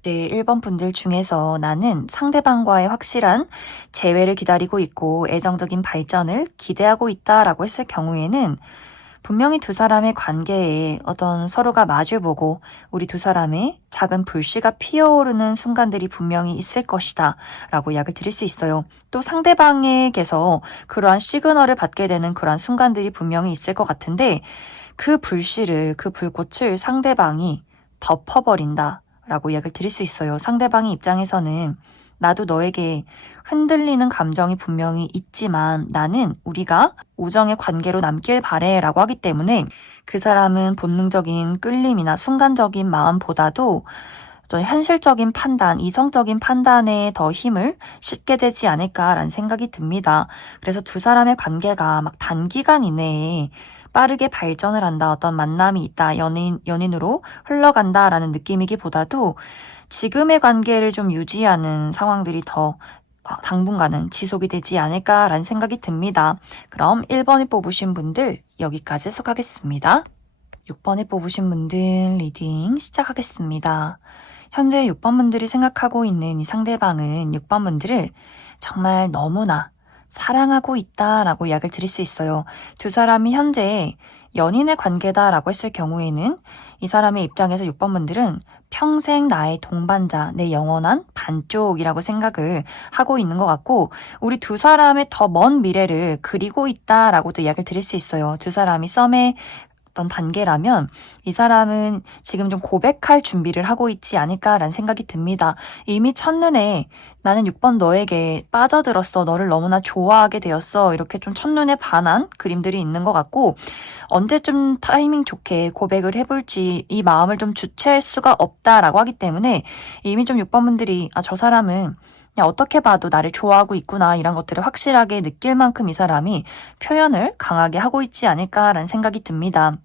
이제 1번 분들 중에서 나는 상대방과의 확실한 재회를 기다리고 있고 애정적인 발전을 기대하고 있다라고 했을 경우에는 분명히 두 사람의 관계에 어떤 서로가 마주보고 우리 두 사람의 작은 불씨가 피어오르는 순간들이 분명히 있을 것이다 라고 약을 드릴 수 있어요. 또 상대방에게서 그러한 시그널을 받게 되는 그러한 순간들이 분명히 있을 것 같은데 그 불씨를, 그 불꽃을 상대방이 덮어버린다 라고 약을 드릴 수 있어요. 상대방의 입장에서는 나도 너에게 흔들리는 감정이 분명히 있지만 나는 우리가 우정의 관계로 남길 바래 라고 하기 때문에 그 사람은 본능적인 끌림이나 순간적인 마음보다도 어떤 현실적인 판단, 이성적인 판단에 더 힘을 싣게 되지 않을까라는 생각이 듭니다. 그래서 두 사람의 관계가 막 단기간 이내에 빠르게 발전을 한다, 어떤 만남이 있다, 연인으로 흘러간다라는 느낌이기보다도 지금의 관계를 좀 유지하는 상황들이 더 당분간은 지속이 되지 않을까라는 생각이 듭니다. 그럼 1번에 뽑으신 분들 여기까지 해석하겠습니다. 6번에 뽑으신 분들 리딩 시작하겠습니다. 현재 6번 분들이 생각하고 있는 이 상대방은 6번 분들을 정말 너무나 사랑하고 있다라고 약을 드릴 수 있어요. 두 사람이 현재 연인의 관계다라고 했을 경우에는 이 사람의 입장에서 6번 분들은 평생 나의 동반자, 내 영원한 반쪽이라고 생각을 하고 있는 것 같고 우리 두 사람의 더 먼 미래를 그리고 있다라고도 약을 드릴 수 있어요. 두 사람이 썸의 어떤 단계라면 이 사람은 지금 좀 고백할 준비를 하고 있지 않을까라는 생각이 듭니다. 이미 첫눈에 나는 6번 너에게 빠져들었어. 너를 너무나 좋아하게 되었어. 이렇게 좀 첫눈에 반한 그림들이 있는 것 같고 언제쯤 타이밍 좋게 고백을 해볼지 이 마음을 좀 주체할 수가 없다라고 하기 때문에 이미 좀 6번 분들이 저 사람은 그냥 어떻게 봐도 나를 좋아하고 있구나 이런 것들을 확실하게 느낄 만큼 이 사람이 표현을 강하게 하고 있지 않을까라는 생각이 듭니다.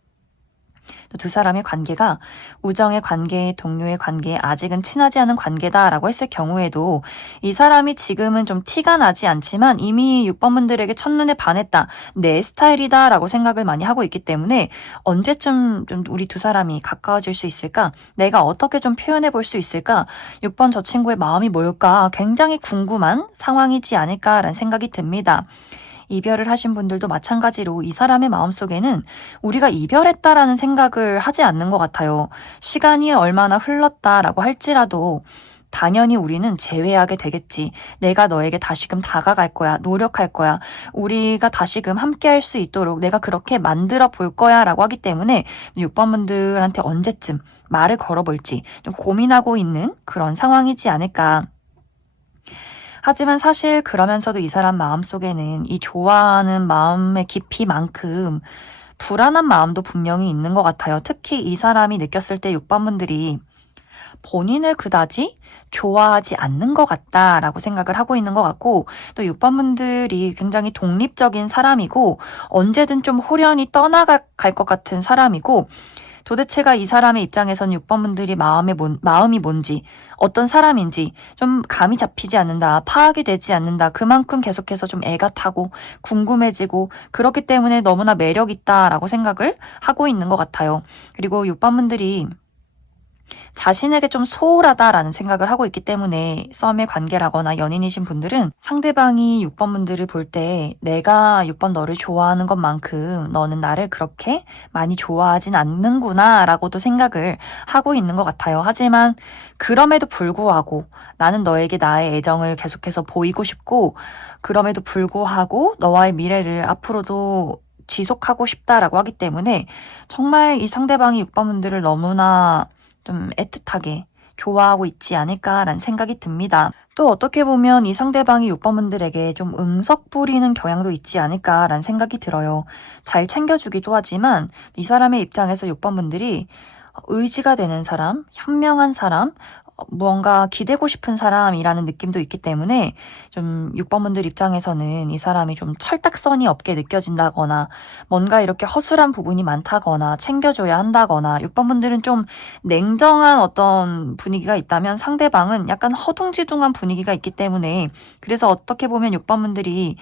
두 사람의 관계가 우정의 관계, 동료의 관계, 아직은 친하지 않은 관계다라고 했을 경우에도 이 사람이 지금은 좀 티가 나지 않지만 이미 6번 분들에게 첫눈에 반했다, 내 스타일이다라고 생각을 많이 하고 있기 때문에 언제쯤 좀 우리 두 사람이 가까워질 수 있을까? 내가 어떻게 좀 표현해 볼 수 있을까? 6번 저 친구의 마음이 뭘까? 굉장히 궁금한 상황이지 않을까라는 생각이 듭니다. 이별을 하신 분들도 마찬가지로 이 사람의 마음속에는 우리가 이별했다라는 생각을 하지 않는 것 같아요. 시간이 얼마나 흘렀다라고 할지라도 당연히 우리는 재회하게 되겠지. 내가 너에게 다시금 다가갈 거야. 노력할 거야. 우리가 다시금 함께 할 수 있도록 내가 그렇게 만들어 볼 거야 라고 하기 때문에 6번 분들한테 언제쯤 말을 걸어볼지 좀 고민하고 있는 그런 상황이지 않을까. 하지만 사실 그러면서도 이 사람 마음속에는 이 좋아하는 마음의 깊이만큼 불안한 마음도 분명히 있는 것 같아요. 특히 이 사람이 느꼈을 때 6번 분들이 본인을 그다지 좋아하지 않는 것 같다라고 생각을 하고 있는 것 같고 또 6번 분들이 굉장히 독립적인 사람이고 언제든 좀 후련히 떠나갈 것 같은 사람이고 도대체가 이 사람의 입장에서는 6번 분들이 마음이 뭔지 어떤 사람인지 좀 감이 잡히지 않는다. 파악이 되지 않는다. 그만큼 계속해서 좀 애가 타고 궁금해지고 그렇기 때문에 너무나 매력 있다라고 생각을 하고 있는 것 같아요. 그리고 6번 분들이 자신에게 좀 소홀하다라는 생각을 하고 있기 때문에 썸의 관계라거나 연인이신 분들은 상대방이 6번 분들을 볼 때 내가 6번 너를 좋아하는 것만큼 너는 나를 그렇게 많이 좋아하진 않는구나 라고도 생각을 하고 있는 것 같아요. 하지만 그럼에도 불구하고 나는 너에게 나의 애정을 계속해서 보이고 싶고 그럼에도 불구하고 너와의 미래를 앞으로도 지속하고 싶다라고 하기 때문에 정말 이 상대방이 6번 분들을 너무나 좀 애틋하게 좋아하고 있지 않을까라는 생각이 듭니다. 또 어떻게 보면 이 상대방이 6번 분들에게 좀 응석 부리는 경향도 있지 않을까라는 생각이 들어요. 잘 챙겨주기도 하지만 이 사람의 입장에서 6번 분들이 의지가 되는 사람, 현명한 사람, 무언가 기대고 싶은 사람이라는 느낌도 있기 때문에 좀 6번 분들 입장에서는 이 사람이 좀 철딱선이 없게 느껴진다거나 뭔가 이렇게 허술한 부분이 많다거나 챙겨줘야 한다거나 6번 분들은 좀 냉정한 어떤 분위기가 있다면 상대방은 약간 허둥지둥한 분위기가 있기 때문에 그래서 어떻게 보면 6번 분들이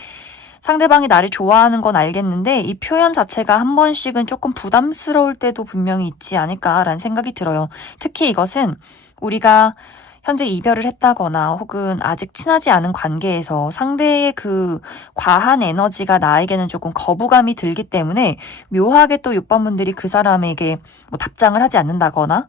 상대방이 나를 좋아하는 건 알겠는데 이 표현 자체가 한 번씩은 조금 부담스러울 때도 분명히 있지 않을까라는 생각이 들어요. 특히 이것은 우리가 현재 이별을 했다거나 혹은 아직 친하지 않은 관계에서 상대의 그 과한 에너지가 나에게는 조금 거부감이 들기 때문에 묘하게 또 6번 분들이 그 사람에게 뭐 답장을 하지 않는다거나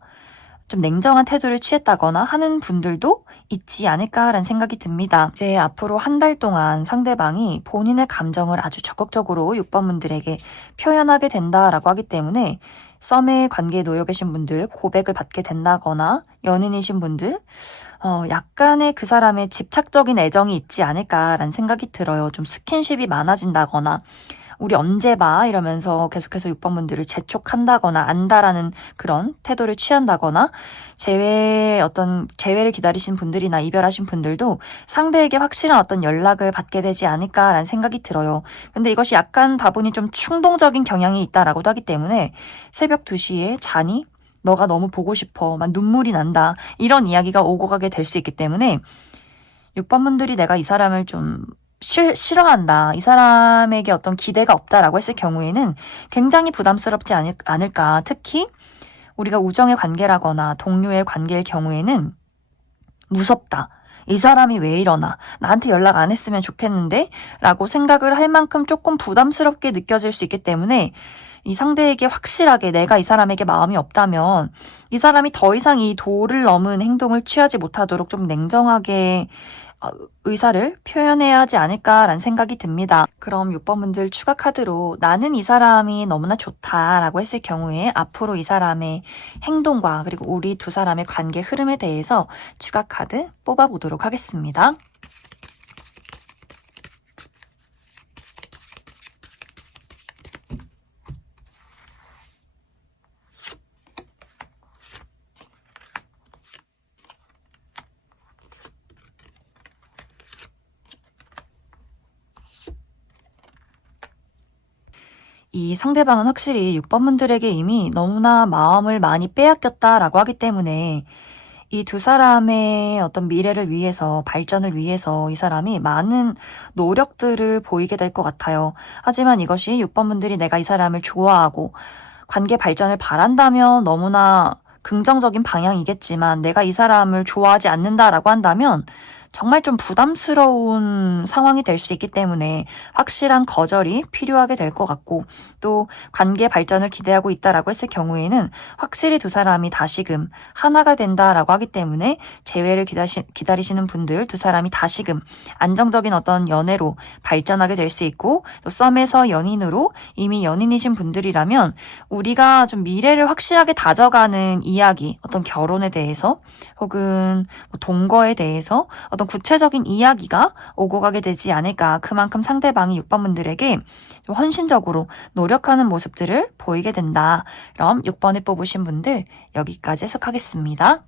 좀 냉정한 태도를 취했다거나 하는 분들도 있지 않을까라는 생각이 듭니다. 이제 앞으로 한 달 동안 상대방이 본인의 감정을 아주 적극적으로 6번 분들에게 표현하게 된다라고 하기 때문에 썸의 관계에 놓여 계신 분들, 고백을 받게 된다거나 연인이신 분들, 약간의 그 사람의 집착적인 애정이 있지 않을까라는 생각이 들어요. 좀 스킨십이 많아진다거나 우리 언제 봐? 이러면서 계속해서 6번 분들을 재촉한다거나 안다라는 그런 태도를 취한다거나 재회를 기다리신 분들이나 이별하신 분들도 상대에게 확실한 어떤 연락을 받게 되지 않을까라는 생각이 들어요. 근데 이것이 약간 다분히 좀 충동적인 경향이 있다라고도 하기 때문에 새벽 2시에 자니? 너가 너무 보고 싶어. 막 눈물이 난다. 이런 이야기가 오고 가게 될 수 있기 때문에 6번 분들이 내가 이 사람을 좀 싫어한다. 이 사람에게 어떤 기대가 없다라고 했을 경우에는 굉장히 부담스럽지 않을까. 특히 우리가 우정의 관계라거나 동료의 관계의 경우에는 무섭다. 이 사람이 왜 이러나? 나한테 연락 안 했으면 좋겠는데? 라고 생각을 할 만큼 조금 부담스럽게 느껴질 수 있기 때문에 이 상대에게 확실하게 내가 이 사람에게 마음이 없다면 이 사람이 더 이상 이 도를 넘은 행동을 취하지 못하도록 좀 냉정하게 의사를 표현해야 하지 않을까라는 생각이 듭니다. 그럼 6번 분들 추가 카드로 나는 이 사람이 너무나 좋다라고 했을 경우에 앞으로 이 사람의 행동과 그리고 우리 두 사람의 관계 흐름에 대해서 추가 카드 뽑아보도록 하겠습니다. 이 상대방은 확실히 6번 분들에게 이미 너무나 마음을 많이 빼앗겼다라고 하기 때문에 이 두 사람의 어떤 미래를 위해서, 발전을 위해서 이 사람이 많은 노력들을 보이게 될 것 같아요. 하지만 이것이 6번 분들이 내가 이 사람을 좋아하고 관계 발전을 바란다면 너무나 긍정적인 방향이겠지만 내가 이 사람을 좋아하지 않는다라고 한다면 정말 좀 부담스러운 상황이 될 수 있기 때문에 확실한 거절이 필요하게 될 것 같고 또 관계 발전을 기대하고 있다라고 했을 경우에는 확실히 두 사람이 다시금 하나가 된다라고 하기 때문에 재회를 기다리시는 분들 두 사람이 다시금 안정적인 어떤 연애로 발전하게 될 수 있고 또 썸에서 연인으로 이미 연인이신 분들이라면 우리가 좀 미래를 확실하게 다져가는 이야기 어떤 결혼에 대해서 혹은 뭐 동거에 대해서 어떤 구체적인 이야기가 오고 가게 되지 않을까. 그만큼 상대방이 6번 분들에게 좀 헌신적으로 노력하는 모습들을 보이게 된다. 그럼 6번을 뽑으신 분들 여기까지 해석하겠습니다.